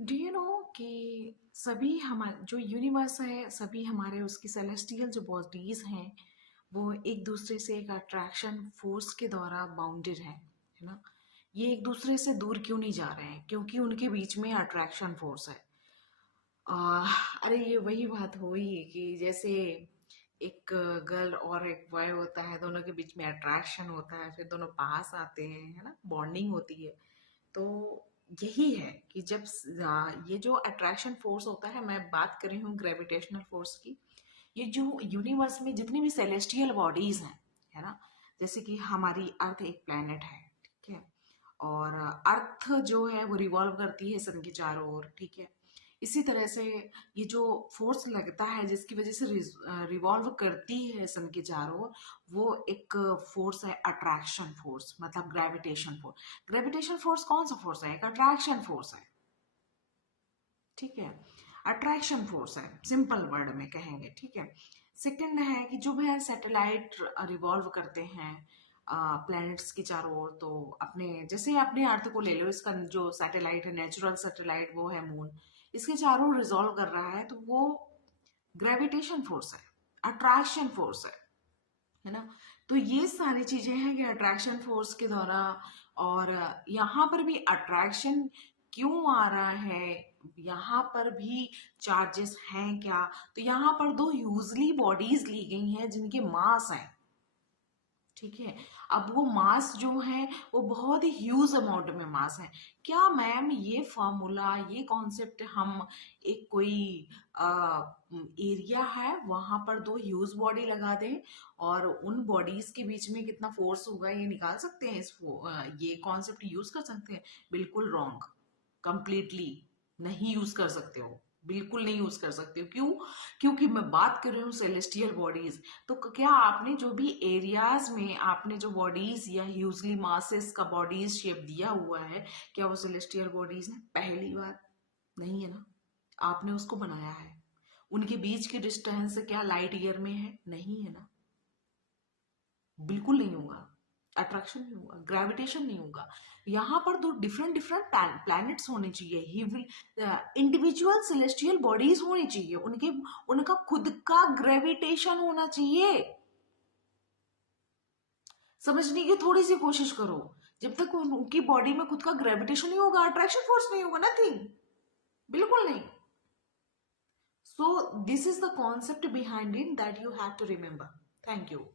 Do you know कि सभी हमारे जो यूनिवर्स है, सभी हमारे उसकी सेलेस्टियल जो बॉडीज हैं, वो एक दूसरे से एक अट्रैक्शन फोर्स के द्वारा बाउंडेड है ना। ये एक दूसरे से दूर क्यों नहीं जा रहे हैं? क्योंकि उनके बीच में अट्रैक्शन फोर्स है। अरे ये वही बात हुई कि जैसे एक गर्ल और एक बॉय होता है, दोनों के बीच में अट्रैक्शन होता है, फिर दोनों पास आते हैं, है ना, बॉन्डिंग होती है। तो यही है कि जब ये जो अट्रैक्शन फोर्स होता है, मैं बात कर रही हूँ ग्रेविटेशनल फोर्स की। ये जो यूनिवर्स में जितनी भी सेलेस्टियल बॉडीज हैं, है ना, जैसे कि हमारी अर्थ एक प्लेनेट है, ठीक है, और अर्थ जो है वो रिवॉल्व करती है सन के चारों ओर, ठीक है। इसी तरह से ये जो फोर्स लगता है जिसकी वजह से रिवॉल्व करती है सन के चारों ओर, वो एक फोर्स है अट्रैक्शन फोर्स, मतलब ग्रेविटेशन फोर्स। ग्रेविटेशन फोर्स कौन सा फोर्स है? एक अट्रैक्शन फोर्स है, ठीक है। अट्रैक्शन फोर्स है, सिंपल वर्ड में कहेंगे, ठीक है। सेकंड है कि जो भी सैटेलाइट रिवॉल्व करते हैं प्लैनेट्स की चारों ओर, तो अपने जैसे अपने अर्थ को ले लो, इसका जो सैटेलाइट है, नेचुरल सैटेलाइट, वो है मून, इसके चारों रिजॉल्व कर रहा है, तो वो ग्रेविटेशन फोर्स है, अट्रैक्शन फोर्स है ना। तो ये सारी चीजें हैं कि अट्रैक्शन फोर्स के द्वारा। और यहाँ पर भी अट्रैक्शन क्यों आ रहा है, यहाँ पर भी चार्जेस हैं क्या? तो यहाँ पर दो यूजली बॉडीज ली गई हैं जिनके मास हैं, ठीक है। अब वो मास जो है वो बहुत ही ह्यूज अमाउंट में मास है। क्या मैम ये फॉर्मूला, ये कॉन्सेप्ट हम एक कोई एरिया है वहां पर दो ह्यूज बॉडी लगा दें और उन बॉडीज के बीच में कितना फोर्स होगा ये निकाल सकते हैं? ये कॉन्सेप्ट यूज कर सकते हैं? बिल्कुल रॉन्ग, कंप्लीटली नहीं यूज कर सकते हो, बिल्कुल नहीं यूज कर सकते हो। क्यों? क्योंकि मैं बात कर रही हूँ सेलेस्टियल बॉडीज। तो क्या आपने जो भी एरियाज में आपने जो बॉडीज या ह्यूजली मासेस का बॉडीज शेप दिया हुआ है, क्या वो सेलेस्टियल बॉडीज है? पहली बात, नहीं है ना। आपने उसको बनाया है। उनके बीच की डिस्टेंस क्या लाइट ईयर में है? नहीं है ना। बिल्कुल नहीं होगा, अट्रैक्शन नहीं होगा, ग्रेविटेशन नहीं होगा। यहाँ पर दो डिफरेंट डिफरेंट प्लैनेट्स होने चाहिए, ही इंडिविजुअल सेलेस्टियल बॉडीज होनी चाहिए, उनके उनका खुद का ग्रेविटेशन होना चाहिए। समझने की थोड़ी सी कोशिश करो। जब तक उनकी बॉडी में खुद का ग्रेविटेशन नहीं होगा, अट्रैक्शन फोर्स नहीं होगा, नथिंग, बिल्कुल नहीं। So this is the concept behind it that you have to remember. Thank you.